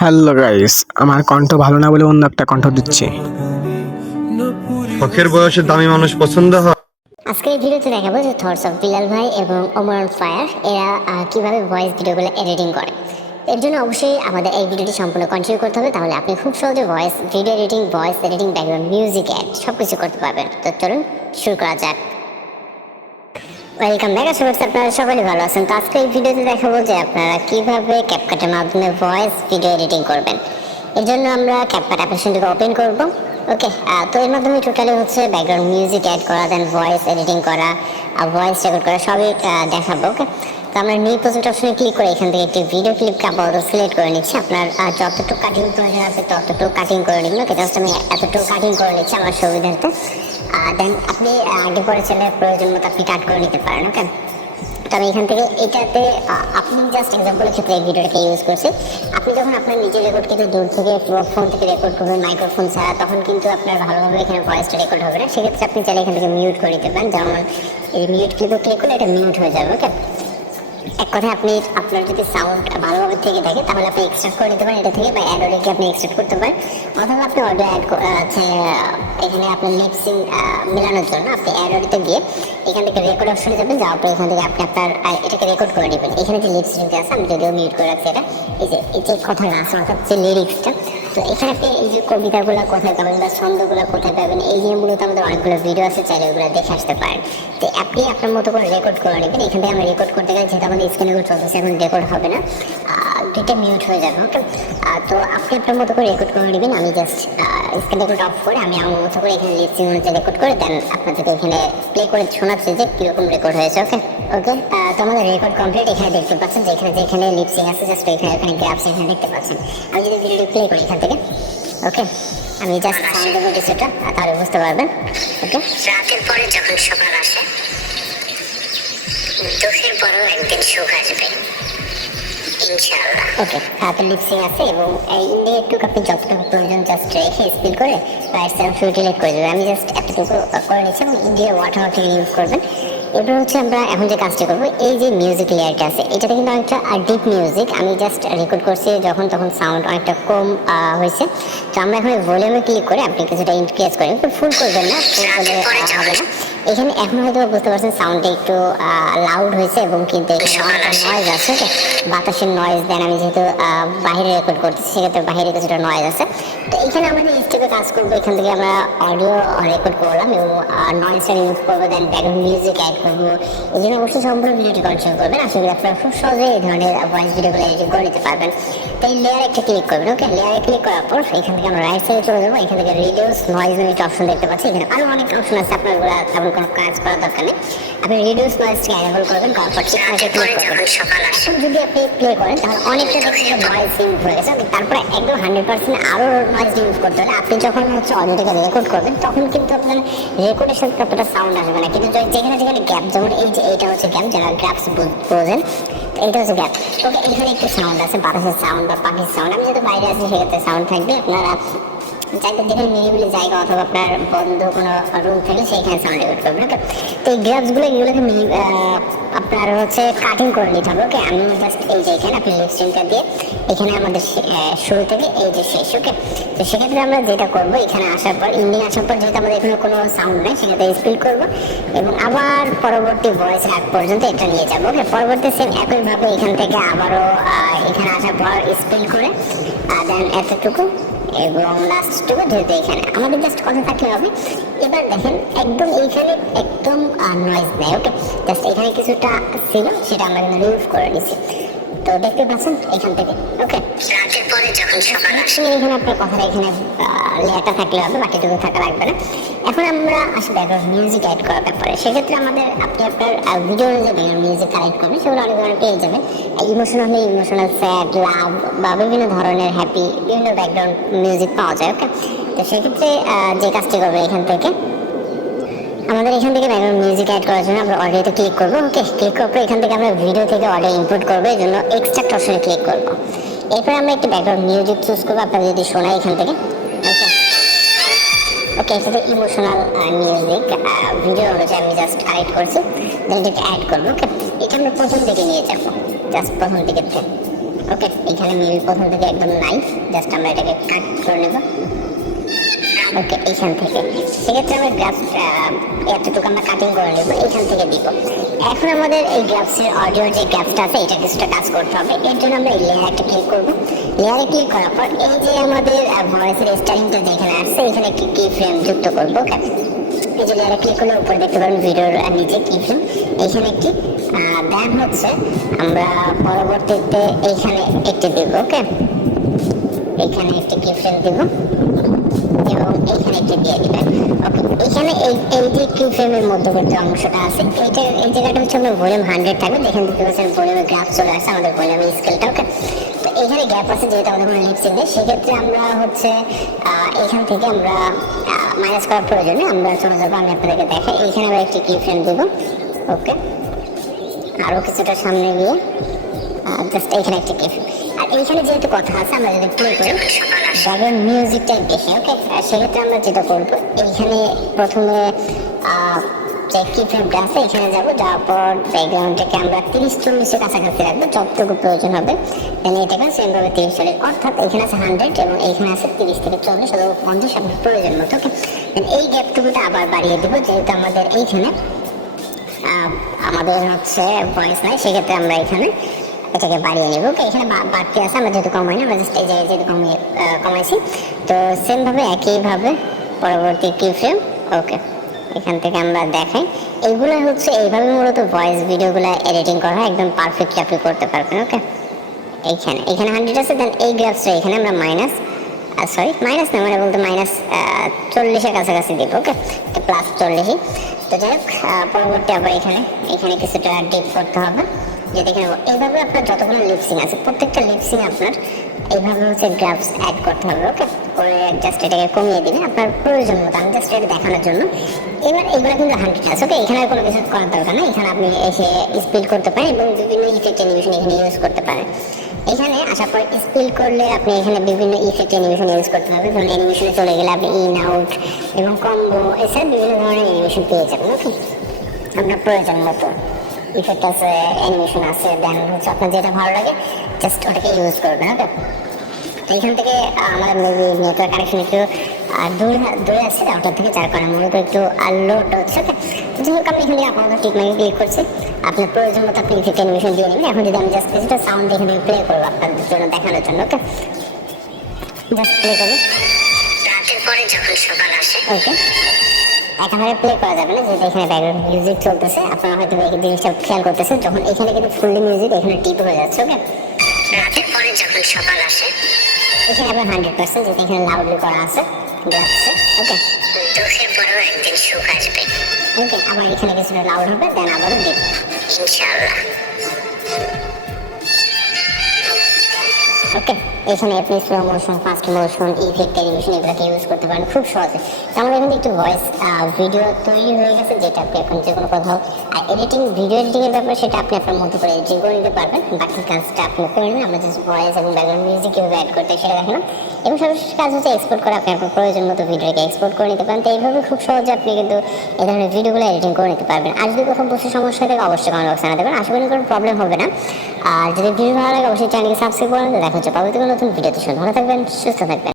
Hello guys, আমার কণ্ঠ ভালো না বলে অন্য একটা কণ্ঠ দিচ্ছি। শখের বয়সে দামি মানুষ পছন্দ হয়। আজকে এই ভিডিওতে দেখাবো যে থটস অফ বিলাল ভাই এবং ওমর অন ফায়ার এরা কিভাবে ভয়েস ভিডিওগুলো এডিটিং করে। এর জন্য অবশ্যই আমাদের এই ভিডিওটি সম্পূর্ণ কন্টিনিউ করতে হবে, তাহলে আপনি খুব সহজে voice video editing, voice editing, background music add সব কিছু করতে পারবেন। তো চলুন শুরু করা যাক। Welcome back. আশা করছি আপনারা সকলে ভালো আছেন। তো আজকে এই ভিডিওতে দেখাবো যে আপনারা কিভাবে ক্যাপকাটের মাধ্যমে ভয়েস ভিডিও এডিটিং করবেন। এর জন্য আমরা ক্যাপকাট অ্যাপ্লিকেশনটিকে ওপেন করব। ওকে, তো এর মাধ্যমে টোটালি হচ্ছে ব্যাকগ্রাউন্ড মিউজিক অ্যাড করা, দেন ভয়েস এডিটিং করা, ভয়েস রেকর্ড করা সবই দেখাবো। ওকে, তো আমরা নিউ প্রজেক্ট অপশনে ক্লিক করে এখান থেকে একটি ভিডিও ক্লিপকে আপাতত সিলেক্ট করে নিচ্ছি। আপনার যতটুকু কাটিং প্রয়োজন আছে ততটুকু কাটিং করে নিন। ওকে, জাস্ট আমি এতটুকু কাটিং করে নিচ্ছি আমার সুবিধার্থে। দেন আপনি আগে পরে ছেলে প্রয়োজন মতো আপনি কাট করে নিতে পারেন। ওকে, তো আমি এখান থেকে এটাতে আপনি জাস্ট এক্সাম্পলের ক্ষেত্রে এই ভিডিওটাকে ইউজ করছি। আপনি যখন আপনার নিজের রেকর্ড কিন্তু দূর থেকে ফোন থেকে রেকর্ড করবেন মাইক্রোফোন ছাড়া, তখন কিন্তু আপনার ভালোভাবে এখানে ভয়েসটা রেকর্ড হবে না। সেক্ষেত্রে আপনি চাইলে এখান থেকে মিউট করে দিতে পারেন। যেমন এই মিউট ক্লিপে ক্লিক করলে এটা মিউট হয়ে যাবে। ওকে, এক কথায় আপনি আপনার যদি সাউন্ড ভালোভাবে থেকে থাকে তাহলে আপনি এক্সট্রাক্ট করে নিতে পারেন এটা থেকে, বা অ্যাডোডে আপনি এক্সট্রাক্ট করতে পারেন, অথবা আপনি অডিও অ্যাড এখানে আপনার লিপসিং মেলানোর জন্য আপনি অ্যাডোডেতে গিয়ে এখান থেকে রেকর্ড অপশনে যাবেন। যাওয়ার পর এখান থেকে আপনি আপনার এটাকে রেকর্ড করে নেবেন। এখানে যে লিপসিংটা আছে আমি যদিও মিউট করে রাখছি, এটা এই যে কথা না আছে অর্থাৎ যে লিরিক্সটা, তো এখানে আপনি এই যে কবিতাগুলো কোথায় পাবেন বা ছন্দগুলো কোথায় পাবেন এই নিয়ে মূলত আমাদের অনেকগুলো ভিডিও আছে, চাইলে ওগুলো দেখে আসতে পারেন। তো আপনি আপনার মতো করে রেকর্ড করে নেবেন। এখান থেকে আমরা রেকর্ড করতে গেলে যেহেতু আমাদের স্ক্রিনগুলো চলতেছে এখন রেকর্ড হবে না, দুইটা মিউট হয়ে যাবে। ওকে, তো আপনি আপনার মতো করে রেকর্ড করে নেবেন। আমি জাস্ট স্ক্রিন রেকর্ড অফ করে আমি আমার মতো করে এখানে লিপসিং অনুযায়ী রেকর্ড করে দেন আপনাদেরকে এখানে প্লে করে শোনাচ্ছি যে কীরকম রেকর্ড হয়েছে। ওকে ওকে, তো আমাদের রেকর্ড কমপ্লিট। এখানে দেখতে পাচ্ছেন যে যেখানে লিপসিং আছে জাস্ট এখানে গ্যাপস এখানে দেখতে পাচ্ছেন। আমি যদি ভিডিওটি প্লে করি এখান থেকে, ওকে আমি জাস্ট সাউন্ড দেবো কিছুটা, তাহলে বুঝতে পারবেন। ওকে, রাতের পরে যখন সকাল আসে, দুঃখের পরেও একদিন সুখ আসবে ইনশাআল্লাহ। ওকে, হাতে লিপসিং আছে এবং ইন্ডিয়া একটু আপনি যতটুকু প্রয়োজন জাস্ট রেখে স্পিল করে রাইট সাইড ডিলিট করে দেবেন। আমি জাস্ট এতটুকু করে নিচ্ছি এবং ইন্ডিয়া ওয়াটার ইউজ করবেন। এবার হচ্ছে আমরা এখন যে কাজটা করবো, এই যে মিউজিক লেয়ারটা আছে এটাতে কিন্তু অনেকটা ডিপ মিউজিক আমি জাস্ট রেকর্ড করছি যখন তখন সাউন্ড অনেকটা কম হয়েছে। তো আমরা এখন ভলিউমে ক্লিক করে আপনি কিছুটা ইনক্রিজ করেন, একটু ফুল করবেন না, ফুল করলে হবে না। এখানে এখন হয়তো বুঝতে পারছেন সাউন্ডটা একটু লাউড হয়েছে এবং কিন্তু নয়েজ আছে। বাতাসের নয়েজ, দেন আমি যেহেতু বাইরে রেকর্ড করতেছি সেক্ষেত্রে বাইরে কিছুটা নয়েজ আছে। তো এখানে আমাদের স্টেপে কাজ করবো। এখান থেকে আমরা অডিও রেকর্ড করলাম এবং নয়েজটা ইউজ করবো, দেন ব্যাকগ্রাউন্ড মিউজিক অ্যাড করবো। এই জন্য অবশ্যই সম্পূর্ণ ভিডিওটি কন্টিনিউ করবেন। আশা করি আপনারা খুব সহজে এই ধরনের ভয়েস ভিডিওগুলো এডিট করে নিতে পারবেন। তো এই লেয়ারে একটা ক্লিক করবেন। ওকে, লেয়ারে ক্লিক করার পর এখান থেকে আমরা রাইট সাইডে চলে যাবো। এখান থেকে রিডিউস নয়েজ নামে একটা অপশন দেখতে পাচ্ছি। এখানে আরও অনেক অপশন আছে, আপনার তেমন কোনো কাজ করার দরকার নেই। আপনি রিডিউস নয়েজকে এনেবল করবেন, তারপর ঠিকঠাক ক্লিক করবেন। এখন যদি আপনি প্লে করেন তাহলে অনেকটা দেখবেন নয়েজ রিমুভ হয়ে গেছে। তারপরে একদম 100% আরও নয়েজ রিমুভ করতে হবে। আপনি যখন হচ্ছে অডিওটাকে রেকর্ড করবেন তখন কিন্তু আপনার রেকর্ডের সাথে ততটা সাউন্ড আসবে না, কিন্তু যেখানে যেখানে গ্যাপ, যেমন এই যে এইটা হচ্ছে গ্যাপ, যারা গ্যাপস বোঝেন এইটা হচ্ছে গ্যাপ। ওকে, এখানে একটু সাউন্ড আছে, বাতাসের সাউন্ড বা পাখির সাউন্ড। আমি যেহেতু বাইরে আছি সেক্ষেত্রে সাউন্ড থাকবে। আপনারা চাইতে দেখেন নিরিবিলি জায়গা অথবা আপনার বন্ধ কোনো রুম থাকলে সেইখানে সাউন্ড রেকর্ড করবেন। ওকে, তো এই গ্রাফসগুলো এগুলোকে আপনার হচ্ছে কাটিং করে নিতে হবে। ওকে, আমি জাস্ট এই যে এখানে আপনি লিপস্টিংটা দিয়ে এখানে আমাদের শুরু থেকে এই যে শেষ। ওকে, তো সেক্ষেত্রে আমরা যেটা করবো, এখানে আসার পর ইন্ডিং আসার পর যেহেতু আমাদের এখানে কোনো সাউন্ড নেই সেক্ষেত্রে স্পিল করবো এবং আবার পরবর্তী ভয়েস আগ পর্যন্ত এটা নিয়ে যাবো। ওকে, পরবর্তী সেম একইভাবে এখান থেকে আবারও এখানে আসার পর স্পিল করে দেন এতটুকু এবং লাস্টটুকু যেহেতু এখানে আমাদের জাস্ট কথা থাকলে হবে। এবার দেখেন একদম এইখানে একদম নয়েজ নেই। ওকে, জাস্ট এখানে কিছুটা ছিল সেটা আমরা কিন্তু রিমুভ করে দিচ্ছি। তো দেখতে পাচ্ছেন এখান থেকে। ওকে, রাতের পরে যখন সকাল আসে এখানে আপনার কথাটা এখানে লেয়ারটা থাকলে হবে, বাকিটুকু থাকা লাগবে না। এখন আমরা আসি ব্যাকগ্রাউন্ড মিউজিক অ্যাড করার ব্যাপারে। সেক্ষেত্রে আমাদের আপনি আপনার ভিডিওর যে ব্যাকগ্রাউন্ড মিউজিক কালেক্ট করবেন সেগুলো অনেক ধরনের পেয়ে যাবেন। ইমোশনাল হলে ইমোশনাল, স্যাড, লাভ বা বিভিন্ন ধরনের হ্যাপি বিভিন্ন ব্যাকগ্রাউন্ড মিউজিক পাওয়া যায়। ওকে, তো সেক্ষেত্রে যে কাজটি করবে এখান থেকে আমাদের এখান থেকে ব্যাকগ্রাউন্ড মিউজিক অ্যাড করার জন্য আমরা অডিওতে ক্লিক করবো। ওকে, ক্লিক করার পর এখান থেকে আমরা ভিডিও থেকে অডিও ইনপুট করবো, এই জন্য এক্সট্রাক্ট অপশনে ক্লিক করবো। এরপর আমরা একটি ব্যাকগ্রাউন্ড মিউজিক চুজ করবো, আপনারা যদি শোনায় এখান থেকে। ওকে ওকে, এটাতে ইমোশনাল মিউজিক ভিডিও অনুযায়ী আমি জাস্ট কালেক্ট করছি, দেন এটাকে অ্যাড করবো। ওকে, এটা আমরা প্রথম দিকে নিয়ে যাবো, জাস্ট প্রথম দিকে ওকে, এখানে মেবি প্রথম থেকে একদম নাই, জাস্ট আমরা এটাকে কাট করে নেব। ওকে, এইখান থেকে সেক্ষেত্রে আমরা গ্রাফ এতটুকু আমরা কাটিং করে নেব, এইখান থেকে দিব। এখন আমাদের এই গ্রাফসের অডিওর যে গ্রাফটা আছে এটা কিছুটা কাজ করতে হবে। এর জন্য আমরা এই লেয়ারটা ক্লিক করব। লেয়ারে ক্লিক করার পর এই যে আমাদের ভয়েসের স্টাইলিংটা যেখানে আসছে এখানে একটি কি ফ্রেম যুক্ত করবো। ওকে, এই যে লেয়ারে ক্লিক করলে উপরে দেখতে পারেন ভিডিওর নিচে কি ফ্রেম, এইখানে একটি দেন হচ্ছে আমরা পরবর্তীতে এইখানে একটি দেব। ওকে, এইখানে একটি কি ফ্রেম দেব এবং এইখানে একটি দিয়ে দিবেন। ওকে, এখানে এই যে কি ফ্রেমের মধ্যবর্তী অংশটা আছে এইটা, এই জায়গাটা হচ্ছে আপনার ভলিউম 100 থাকবে। দেখেন দেখতে পাচ্ছেন ভলিউমের গ্রাফ চলে আসছে আমাদের ভলিউমের স্কেলটা। ওকে, তো এইখানে গ্যাপ আছে যেহেতু আমাদের কোনো লিপসিং নেই, সেক্ষেত্রে আমরা হচ্ছে এইখান থেকে আমরা মাইনাস করার প্রয়োজনে আমরা চলে যাবো। আমি আপনাদেরকে দেখাই, এইখানে আমরা একটি কি ফ্রেম দেবো। ওকে, আরও কিছুটা সামনে গিয়ে জাস্ট এইখানে একটি কি ফ্রেম। আর এইখানে যেহেতু কথা আছে আমরা যদি প্লে করি ব্যাকগ্রাউন্ড মিউজিকটাই বেশি। ওকে, আর সেক্ষেত্রে আমরা যেটা করবো এইখানে প্রথমে যে কি ফ্রেমটা আছে এখানে যাবো, যাওয়ার পর ব্যাকগ্রাউন্ডটাকে আমরা 30-40-এর কাছাকাছি রাখবো, যতটুকু প্রয়োজন হবে। দেন এটাকে সেমভাবে 30-40, অর্থাৎ এখানে আছে 100 এবং এইখানে আছে 30-40 অথবা 50 আপনার প্রয়োজন মতো। ওকে, এই গ্যাপটুকুটা আবার বাড়িয়ে দেবো যেহেতু আমাদের এইখানে আমাদের হচ্ছে ভয়েস নাই, সেক্ষেত্রে আমরা এখানে এটাকে বাড়িয়ে নেব। ওকে, এখানে বাড়তি আছে, আমরা যেহেতু কমাই না, আমরা জাস্ট এই জায়গায় যেহেতু কমাইছি, তো সেমভাবে একইভাবে পরবর্তী কি ফ্রেম। ওকে, এখান থেকে আমরা দেখাই, এইগুলো হচ্ছে এইভাবে মূলত ভয়েস ভিডিওগুলো এডিটিং করা হয়, একদম পারফেক্টলি আপনি করতে পারবেন। ওকে, এখানে 100 আছে, দেন এই গ্রাফসটা এখানে আমরা মাইনাস না মানে বলতে -40-এর কাছাকাছি দিব। ওকে, তো +40। তো যাই হোক, পরবর্তী আবার এখানে কিছুটা ডিপ করতে হবে। যে দেখেন এইভাবে আপনার যতগুলো লিপসিং আছে প্রত্যেকটা লিপসিং আপনার এইভাবে হচ্ছে গ্রাফস অ্যাড করতে হবে। ওকে, করে জাস্ট এটাকে কমিয়ে দিবেন আপনার প্রয়োজন মতো, আমি জাস্ট এটা দেখানোর জন্য। এবার এগুলো কিন্তু 100 আছে। ওকে, এখানে আর কোনো কিছু করার দরকার না, এখানে আপনি এসে স্পিড করতে পারেন এবং বিভিন্ন ইফেক্ট অ্যানিমেশন এখানে ইউজ করতে পারেন। এখানে আসার পর স্পিল করলে আপনি এখানে বিভিন্ন ইফেক্ট অ্যানিমেশন ইউজ করতে হবে, এবং অ্যানিমেশনে চলে গেলে আপনি ইন আউট এবং কম্বো এছাড়া বিভিন্ন ধরনের অ্যানিমেশন পেয়ে যাবেন। ওকে, আপনার প্রয়োজন মতো ইফেক্ট আছে, অ্যানিমেশন আছে, দেন হচ্ছে আপনার যেটা ভালো লাগে জাস্ট ওটাকে ইউজ করবেন। ওকে, তো এখান থেকে আমাদের মেবি নেটওয়ার্ক কানেকশন একটু দূরে আছে ওটার থেকে, যার কারণে মূলত একটু লোড হচ্ছে। ওকে, তো যাই হোক আমি এখান থেকে আপনাদের টিকমার্কে ক্লিক করছি, আপনার প্রয়োজন মতো আপনি ইফেক্ট অ্যানিমেশন দিয়ে নেবেন। এখন যদি আমি জাস্ট কিছুটা সাউন্ড এখানে প্লে করবো আপনাদের জন্য দেখানোর জন্য। ওকে, জাস্ট প্লে করবো। রাতের পরে যখন সকাল আসে, ওকে, একেবারে প্লে করা যাবে না যেহেতু এখানে ব্যাকগ্রাউন্ড মিউজিক চলতেছে, আপনারা হয়তো এই জিনিসটা খেয়াল করতেছেন, যখন এখানে কিন্তু ফুললি মিউজিক এখানে টিপ হয়ে যাচ্ছে। ওকে, রাতের পরে যখন সকাল আসে এখানে আপনার 100% যেটা এখানে লাউডলি করা আছে গ্রাফসে। ওকে, দুঃখের পরেও একদিন সুখ আসবে। ওকে, আবার এখানে কিছুটা লাউড হবে, দেন আবারও দিব ইনশাআল্লাহ। ওকে, এখানে আপনি slow motion, fast motion, effect animation এগুলোকে ইউজ করতে পারেন খুব সহজে। তো আমাদের এখানে একটু ভয়েস ভিডিও তৈরি হয়ে গেছে, যেটা আপনি এখন যে কোনো কোথাও এডিটিং, ভিডিও এডিটিংয়ের ব্যাপারে সেটা আপনি আপনার মতো করে এডিটিং করে নিতে পারবেন। বাকি কাজটা আপনি করে নেবেন, আমরা জাস্ট ভয়েস এবং ব্যাকগ্রাউন্ড মিউজিক কীভাবে অ্যাড করতে সেটা দেখালাম। এবং সর্বশেষ কাজ হচ্ছে এক্সপোর্ট করে আপনি আপনার প্রয়োজন মতো ভিডিওকে এক্সপোর্ট করে নিতে পারেন। তো এইভাবে খুব সহজে আপনি কিন্তু এই ধরনের ভিডিওগুলো এডিটিং করে নিতে পারবেন। আর যদি কোথাও বসে সমস্যা থাকে অবশ্যই কমেন্ট বক্সে জানাতে পারেন, আশা করি কোনো প্রবলেম হবে না। আর যদি ভিডিও ভালো লাগে অবশ্যই চ্যানেলকে সাবস্ক্রাইব করেন। দেখা হচ্ছে পরবর্তী কোনো নতুন ভিডিওতে। ভালো থাকবেন, সুস্থ থাকবেন।